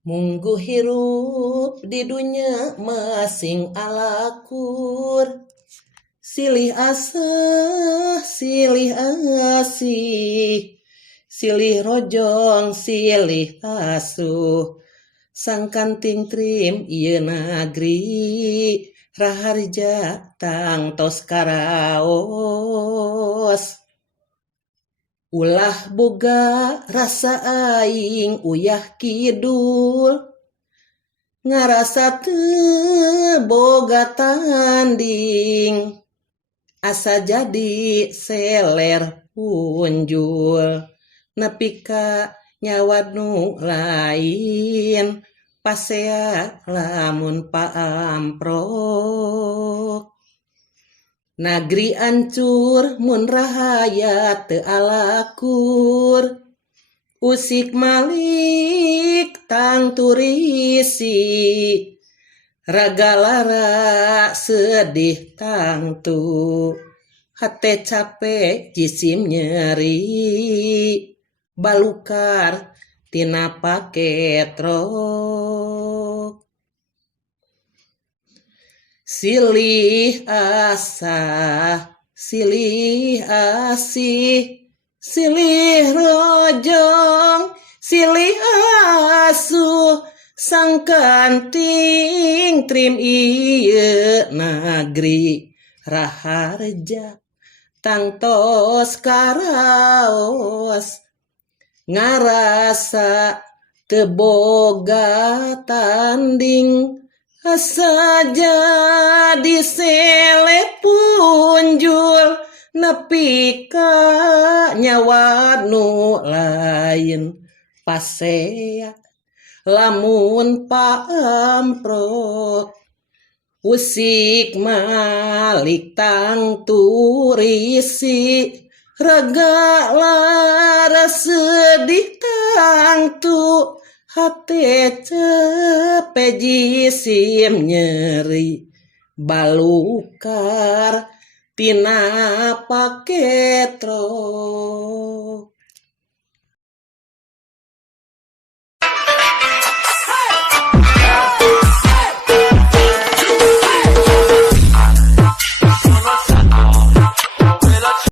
Munggu hirup di dunia masing alakur. Silih asah, silih asih, silih rojong, silih asuh. Sangkan ting trim ieu nagri, raharja tang tos karaos. Ulah boga rasa aing uyah kidul, ngarasa teu boga tanding, asa jadi seler punjul, nepi ka nyawad nu lain, pasea lamun paamprok. Nagri ancur mun rahaya teu alakur, usik malik tang turisi, ragalara sedih tangtu, hate capek jisim nyeri, balukar tina paketrok. Silih asah, silih asih, silih rojong, silih asuh, sangkan ting trim ieu nagri, raharja tangtos karaos, ngarasa teu boga tanding, asa jadi sele punjul, nepi ka nyawad nu lain, pasea lamun paamprok. Usik malik tang turisi, ragalara sedih tangtu, hate capek jisim nyeri, balukar tina paketrok.